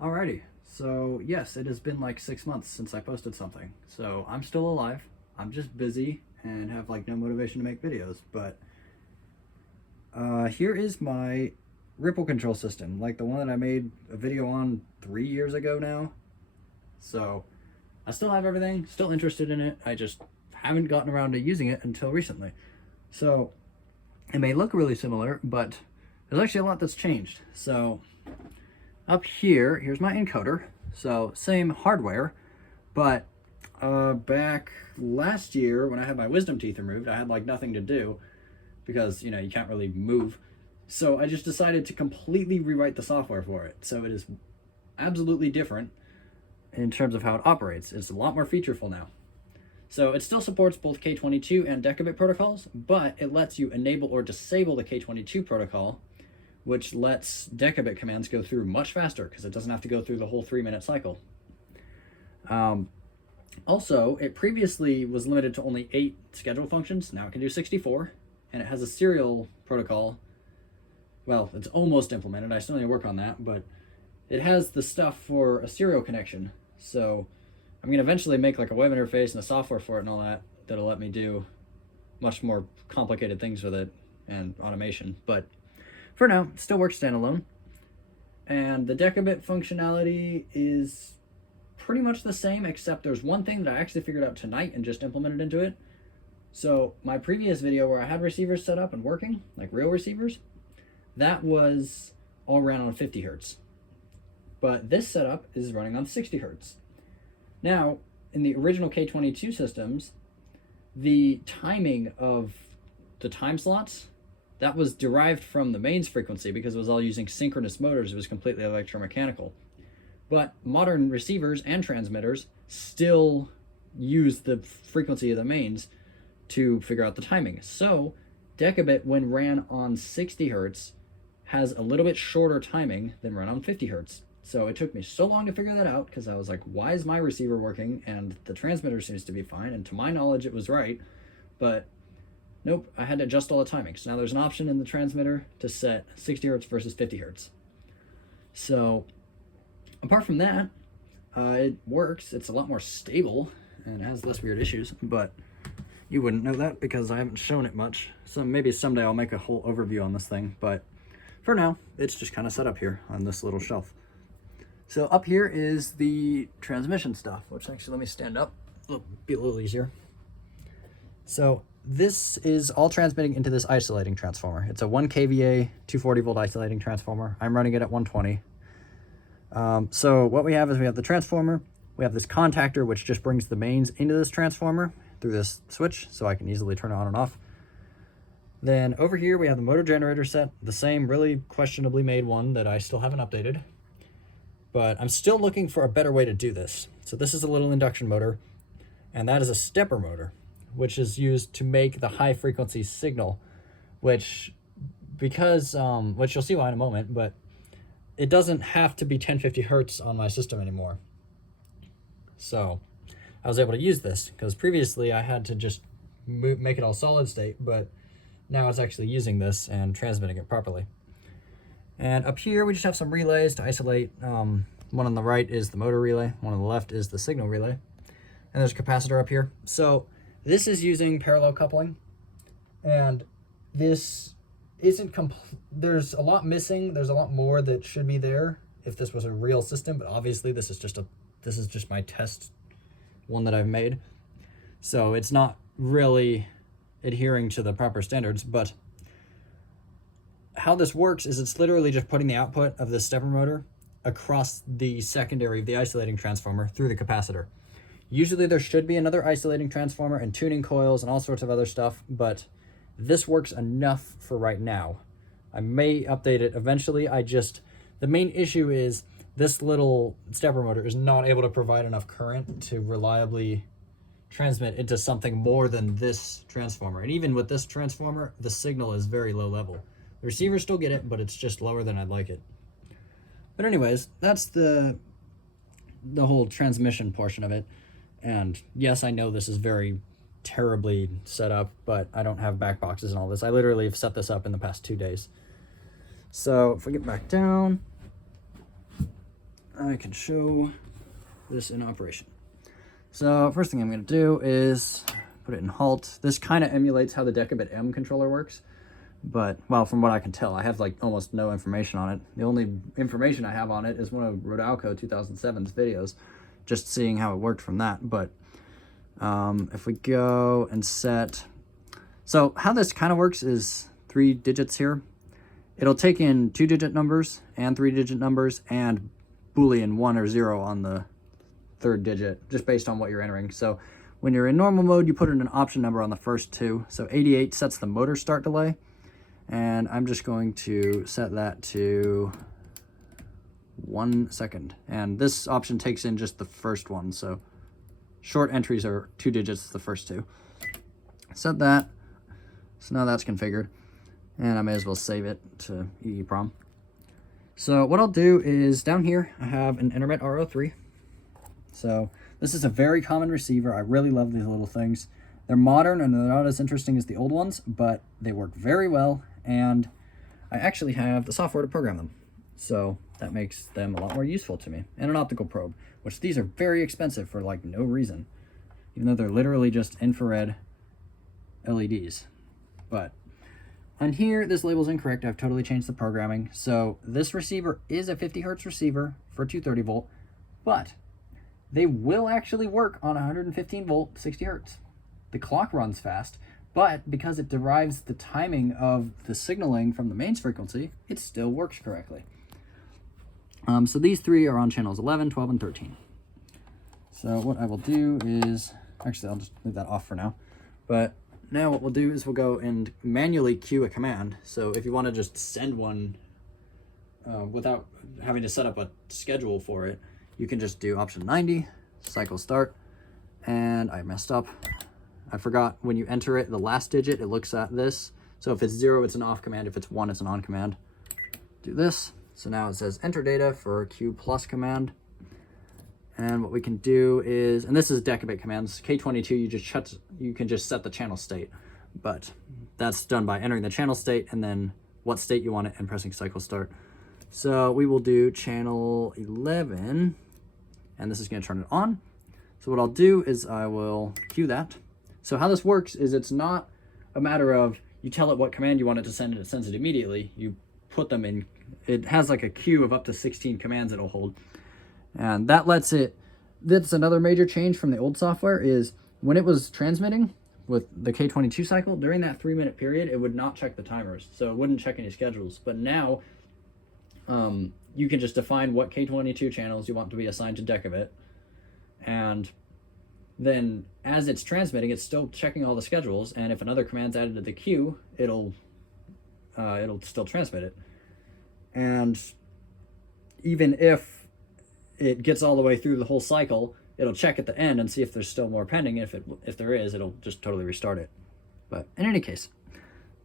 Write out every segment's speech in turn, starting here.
Alrighty, so yes, it has been like 6 months since I posted something. So I'm still alive. I'm just busy and have like no motivation to make videos. But here is my ripple control system, like the one that I made a video on 3 years ago now. So I still have everything, still interested in it. I just haven't gotten around to using it until recently. So it may look really similar, but there's actually a lot that's changed. So up here, here's my encoder. So same hardware, but back last year when I had my wisdom teeth removed, I had like nothing to do because, you know, you can't really move. So I just decided to completely rewrite the software for it. So it is absolutely different in terms of how it operates. It's a lot more featureful now. So it still supports both K22 and DECABIT protocols, but it lets you enable or disable the K22 protocol, which lets DECABIT commands go through much faster because it doesn't have to go through the whole 3-minute cycle. Also, it previously was limited to only 8 schedule functions. Now it can do 64, and it has a serial protocol. Well, it's almost implemented. I still need to work on that, but it has the stuff for a serial connection. So I'm going to eventually make like a web interface and a software for it and all that that'll let me do much more complicated things with it and automation. But for now, it still works standalone. And the DECABIT functionality is pretty much the same, except there's one thing that I actually figured out tonight and just implemented into it. So my previous video where I had receivers set up and working, like real receivers, that was all ran on 50 hertz. But this setup is running on 60 hertz. Now, in the original K22 systems, the timing of the time slots, that was derived from the mains frequency because it was all using synchronous motors. It was completely electromechanical. But modern receivers and transmitters still use the frequency of the mains to figure out the timing. So DECABIT, when ran on 60 hertz, has a little bit shorter timing than run on 50 hertz. So it took me so long to figure that out because I was like, why is my receiver working and the transmitter seems to be fine? And to my knowledge, it was right. But nope, I had to adjust all the timing. So now there's an option in the transmitter to set 60 hertz versus 50 hertz. So apart from that, it works. It's a lot more stable and has less weird issues, but you wouldn't know that because I haven't shown it much. So maybe someday I'll make a whole overview on this thing, but for now, it's just kind of set up here on this little shelf. So up here is the transmission stuff, which actually, let me stand up. It'll be a little easier. So this is all transmitting into this isolating transformer. It's a 1 kVA, 240 volt isolating transformer. I'm running it at 120. So what we have is we have the transformer. We have this contactor, which just brings the mains into this transformer through this switch, so I can easily turn it on and off. Then over here, we have the motor generator set, the same really questionably made one that I still haven't updated. But I'm still looking for a better way to do this. So this is a little induction motor, and that is a stepper motor, which is used to make the high frequency signal, which you'll see why in a moment, but it doesn't have to be 1050 hertz on my system anymore. So I was able to use this because previously I had to just make it all solid state, but now it's actually using this and transmitting it properly. And up here, we just have some relays to isolate. One on the right is the motor relay. One on the left is the signal relay. And there's a capacitor up here. So this is using parallel coupling. And this isn't there's a lot missing. There's a lot more that should be there if this was a real system. But obviously, this is just my test one that I've made. So it's not really adhering to the proper standards, but how this works is it's literally just putting the output of the stepper motor across the secondary of the isolating transformer through the capacitor. Usually there should be another isolating transformer and tuning coils and all sorts of other stuff, but this works enough for right now. I may update it eventually. The main issue is this little stepper motor is not able to provide enough current to reliably transmit into something more than this transformer. And even with this transformer, the signal is very low level. The receivers still get it, but it's just lower than I'd like it. But anyways, that's the whole transmission portion of it. And yes, I know this is very terribly set up, but I don't have back boxes and all this. I literally have set this up in the past 2 days. So if we get back down, I can show this in operation. So first thing I'm going to do is put it in halt. This kind of emulates how the DECABIT M controller works, but well, from what I can tell, I have like almost no information on it. The only information I have on it is one of Rodalco 2007's videos, just seeing how it worked from that. But if we go and set, so how this kind of works is 3 digits here. It'll take in 2-digit numbers and 3-digit numbers and Boolean 1 or 0 on the 3rd digit, just based on what you're entering. So when you're in normal mode, you put in an option number on the first 2. So 88 sets the motor start delay, and I'm just going to set that to 1 second. And this option takes in just the first one, so short entries are 2 digits, the first 2. Set that. So now that's configured, and I may as well save it to EEPROM. So what I'll do is down here I have an Enermet RO3. So this is a very common receiver. I really love these little things. They're modern and they're not as interesting as the old ones, but they work very well, and I actually have the software to program them. So that makes them a lot more useful to me. And an optical probe, which these are very expensive for like no reason, even though they're literally just infrared LEDs. But on here, this label's incorrect. I've totally changed the programming. So this receiver is a 50 hertz receiver for 230 volt, but they will actually work on 115 volt, 60 hertz. The clock runs fast, but because it derives the timing of the signaling from the mains frequency, it still works correctly. So these 3 are on channels 11, 12, and 13. So what I will do is, actually I'll just leave that off for now, but now what we'll do is we'll go and manually queue a command. So if you want to just send one without having to set up a schedule for it, you can just do option 90, cycle start, and I messed up. I forgot when you enter it, the last digit, it looks at this. So if it's 0, it's an off command. If it's 1, it's an on command. Do this. So now it says enter data for Q plus command. And what we can do is, and this is DECABIT commands, K22, you can just set the channel state, but that's done by entering the channel state and then what state you want it and pressing cycle start. So we will do channel 11, and this is going to turn it on. So what I'll do is I will queue that. So how this works is it's not a matter of you tell it what command you want it to send and it sends it immediately. You put them in, it has like a queue of up to 16 commands it'll hold. And that lets it, that's another major change from the old software is when it was transmitting with the K22 cycle, during that 3-minute period, it would not check the timers. So it wouldn't check any schedules. But now you can just define what K22 channels you want to be assigned to DECABIT. And then as it's transmitting, it's still checking all the schedules. And if another command's added to the queue, it'll still transmit it. And even if it gets all the way through the whole cycle, it'll check at the end and see if there's still more pending. If there is, it'll just totally restart it. But in any case,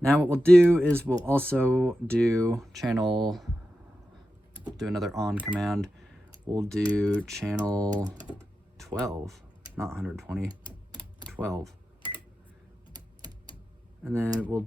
now what we'll do is we'll also do channel, do another on command. We'll do channel 12, not 120, 12. And then we'll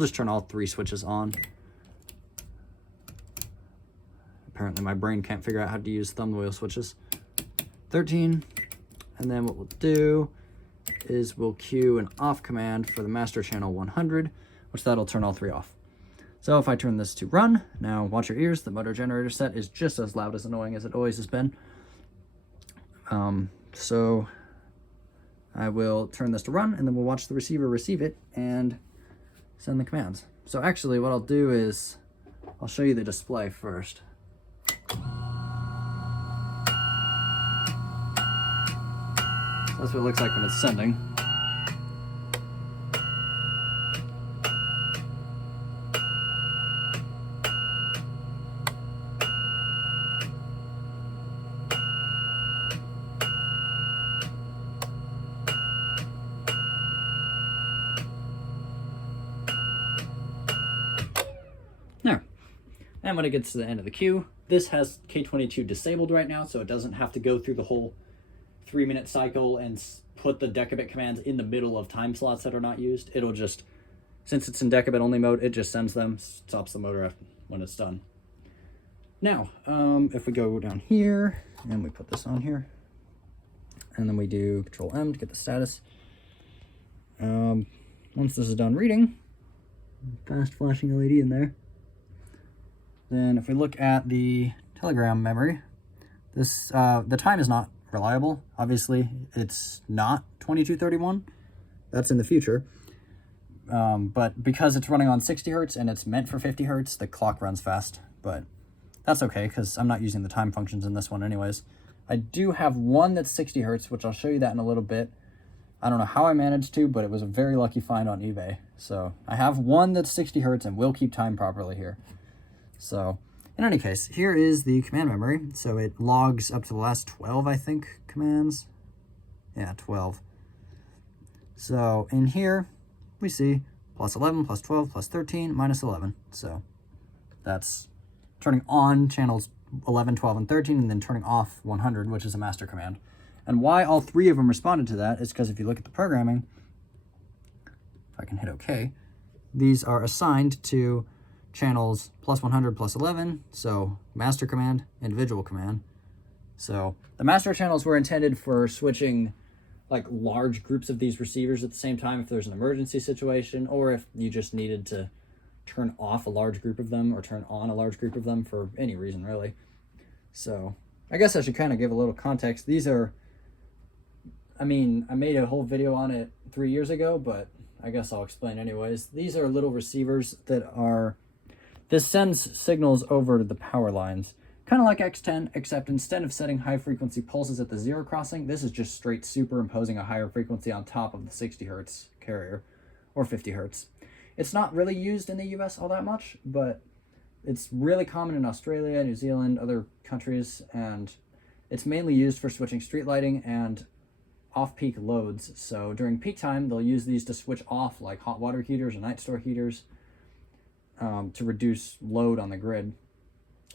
just turn all 3 switches on. Apparently my brain can't figure out how to use thumb wheel switches. 13, and then what we'll do is we'll queue an off command for the master channel 100, which that'll turn all 3 off. So if I turn this to run, now watch your ears, the motor generator set is just as loud as annoying as it always has been. So I will turn this to run, and then we'll watch the receiver receive it and send the commands. So actually what I'll do is I'll show you the display first. That's what it looks like when it's sending. There. And when it gets to the end of the queue, this has K22 disabled right now, so it doesn't have to go through the whole 3-minute cycle and put the DECABIT commands in the middle of time slots that are not used. It'll just, since it's in DECABIT only mode, it just sends them, stops the motor when it's done. Now, if we go down here and we put this on here, and then we do Control M to get the status. Once this is done reading, fast flashing LED in there. Then if we look at the Telegram memory, this the time is not reliable. Obviously, it's not 2231. That's in the future. But because it's running on 60 hertz and it's meant for 50 hertz, the clock runs fast. But that's okay, because I'm not using the time functions in this one anyways. I do have one that's 60 hertz, which I'll show you that in a little bit. I don't know how I managed to, but it was a very lucky find on eBay. So I have one that's 60 hertz and will keep time properly here. So in any case, here is the command memory. So it logs up to the last 12, I think, commands. Yeah, 12. So in here, we see plus 11, plus 12, plus 13, minus 11. So that's turning on channels 11, 12, and 13, and then turning off 100, which is a master command. And why all three of them responded to that is because if you look at the programming, if I can hit OK, these are assigned to channels plus 100, plus 11, so master command, individual command. So the master channels were intended for switching like large groups of these receivers at the same time if there's an emergency situation, or if you just needed to turn off a large group of them or turn on a large group of them for any reason, really. So I guess I should kind of give a little context. These are, I mean, I made a whole video on it 3 years ago, but I guess I'll explain anyways. These are little receivers that are, this sends signals over to the power lines, kind of like X10, except instead of setting high frequency pulses at the zero crossing, this is just straight superimposing a higher frequency on top of the 60 hertz carrier, or 50 hertz. It's not really used in the US all that much, but it's really common in Australia, New Zealand, other countries, and it's mainly used for switching street lighting and off-peak loads. So during peak time, they'll use these to switch off like hot water heaters or night store heaters to reduce load on the grid.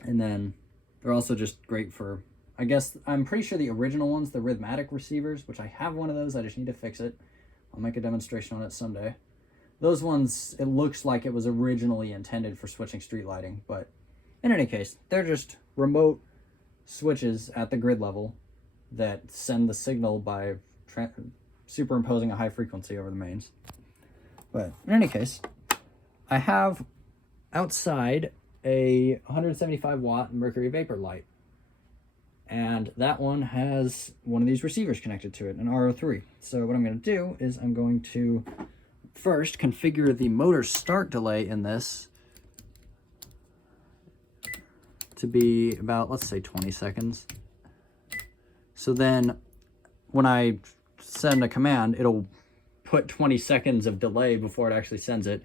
And then they're also just great for, I guess, I'm pretty sure the original ones, the rhythmatic receivers, which I have one of those, I just need to fix it. I'll make a demonstration on it someday. Those ones, it looks like it was originally intended for switching street lighting, but in any case, they're just remote switches at the grid level that send the signal by superimposing a high frequency over the mains. But in any case, I have outside a 175 watt Mercury vapor light, and that one has one of these receivers connected to it, an RO3. So what I'm going to do is I'm going to first configure the motor start delay in this to be about, let's say, 20 seconds. So then when I send a command, it'll put 20 seconds of delay before it actually sends it.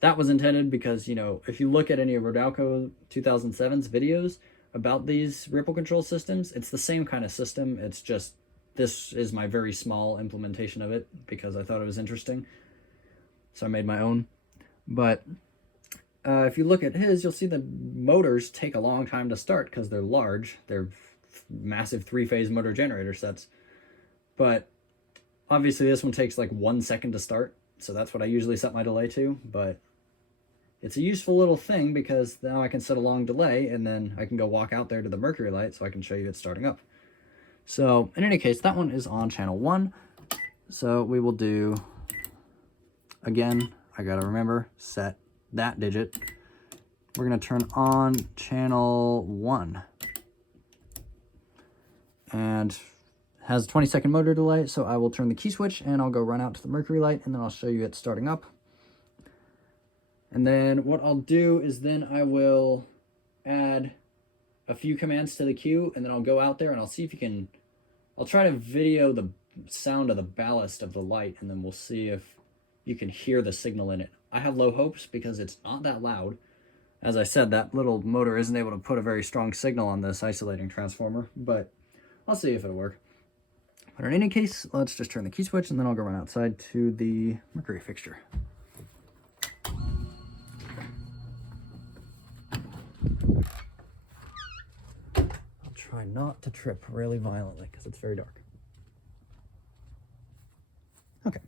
That was intended because, you know, if you look at any of Rodalco 2007's videos about these ripple control systems, it's the same kind of system. It's just, this is my very small implementation of it because I thought it was interesting. So I made my own. But if you look at his, you'll see the motors take a long time to start because they're large. They're massive three-phase motor generator sets. But obviously this one takes like 1 second to start. So that's what I usually set my delay to. But it's a useful little thing because now I can set a long delay and then I can go walk out there to the Mercury light so I can show you it's starting up. So in any case, that one is on channel 1. So we will do, again, I gotta remember, set that digit. We're gonna turn on channel 1. And has a 20-second motor delay, so I will turn the key switch and I'll go run out to the Mercury light and then I'll show you it starting up. And then what I'll do is then I will add a few commands to the queue and then I'll go out there and I'll see if you can, I'll try to video the sound of the ballast of the light and then we'll see if you can hear the signal in it. I have low hopes because it's not that loud. As I said, that little motor isn't able to put a very strong signal on this isolating transformer, but I'll see if it'll work. But in any case, let's just turn the key switch and then I'll go run outside to the Mercury fixture. I'll try not to trip really violently because it's very dark. Okay.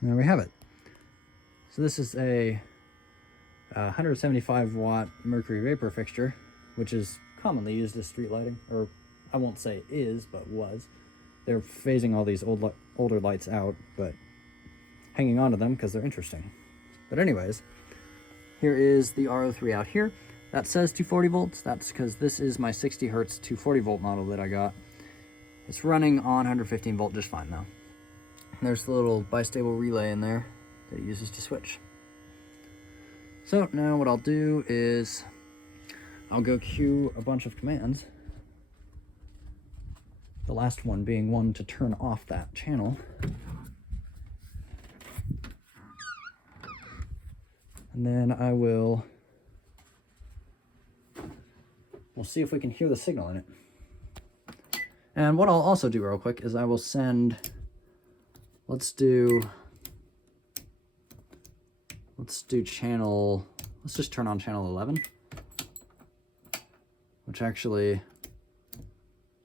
And there we have it. So this is a 175 watt mercury vapor fixture, which is commonly used as street lighting, or I won't say is, but was. They're phasing all these older lights out, but hanging on to them because they're interesting. But anyways, here is the RO3 out here. That says 240 volts. That's because this is my 60 hertz 240 volt model that I got. It's running on 115 volt just fine now. And there's the little bistable relay in there that it uses to switch. So now what I'll do is I'll go cue a bunch of commands. The last one being one to turn off that channel. And then we'll see if we can hear the signal in it. And what I'll also do real quick is I will send, let's do channel, let's just turn on channel 11, which actually,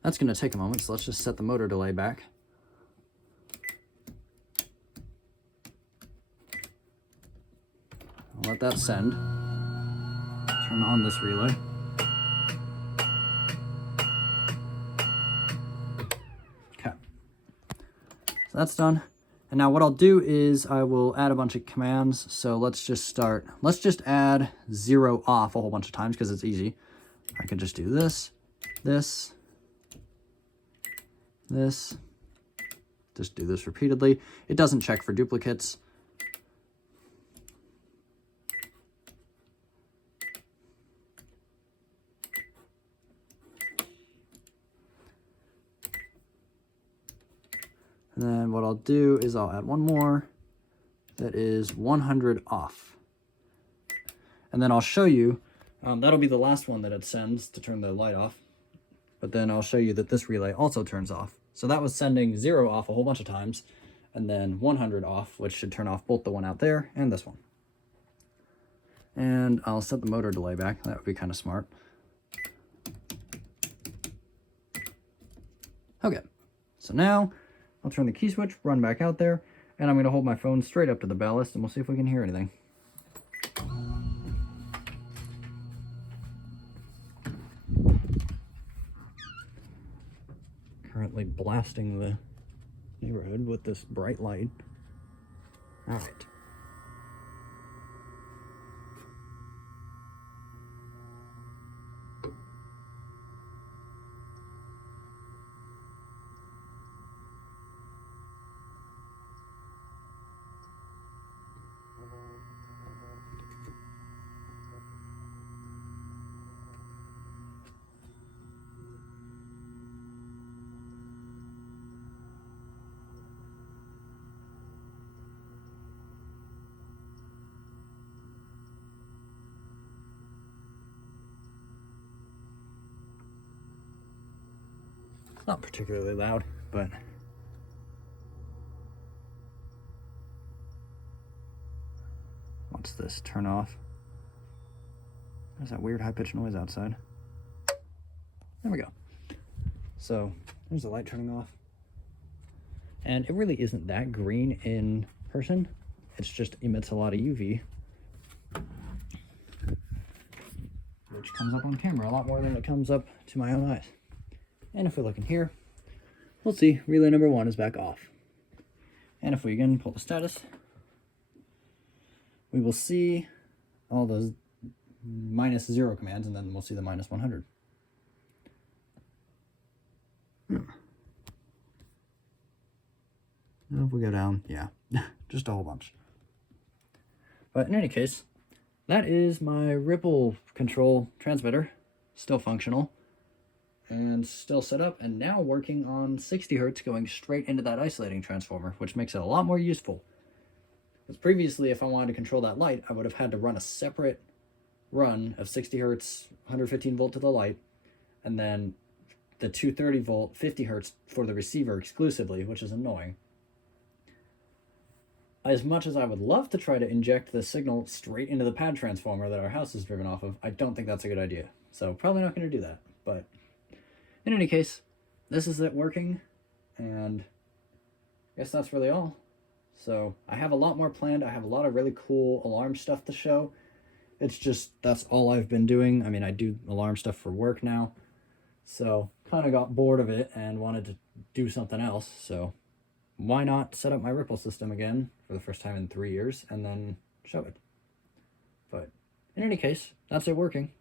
that's going to take a moment, so let's just set the motor delay back. I'll let that send. Turn on this relay. Okay. So that's done. And now what I'll do is I will add a bunch of commands. So let's just add 0 off a whole bunch of times because it's easy. I can just do this, this, this. Just do this repeatedly. It doesn't check for duplicates. And then what I'll do is I'll add one more that is 100 off. And then I'll show you, that'll be the last one that it sends to turn the light off. But then I'll show you that this relay also turns off. So that was sending 0 off a whole bunch of times, and then 100 off, which should turn off both the one out there and this one. And I'll set the motor delay back. That would be kind of smart. Okay, so now I'll turn the key switch, run back out there, and I'm going to hold my phone straight up to the ballast, and we'll see if we can hear anything. Currently blasting the neighborhood with this bright light. All right. Not particularly loud, but what's this? Turn off. There's that weird high-pitched noise outside. There we go. So there's the light turning off. And it really isn't that green in person. It's just emits a lot of UV, which comes up on camera a lot more than it comes up to my own eyes. And if we look in here, we'll see relay number 1 is back off. And if we again pull the status, we will see all those -0 commands, and then we'll see the -100. Now if we go down, yeah, just a whole bunch. But in any case, that is my ripple control transmitter, still functional and still set up, and now working on 60 hertz going straight into that isolating transformer, which makes it a lot more useful. Because previously, if I wanted to control that light, I would have had to run a separate run of 60 hertz, 115 volt to the light, and then the 230 volt, 50 hertz for the receiver exclusively, which is annoying. As much as I would love to try to inject the signal straight into the pad transformer that our house is driven off of, I don't think that's a good idea. So probably not going to do that, but in any case, this is it working, and I guess that's really all. So I have a lot more planned. I have a lot of really cool alarm stuff to show. It's just, that's all I've been doing. I mean, I do alarm stuff for work now. So kind of got bored of it and wanted to do something else. So why not set up my Ripple system again for the first time in 3 years and then show it. But in any case, that's it working.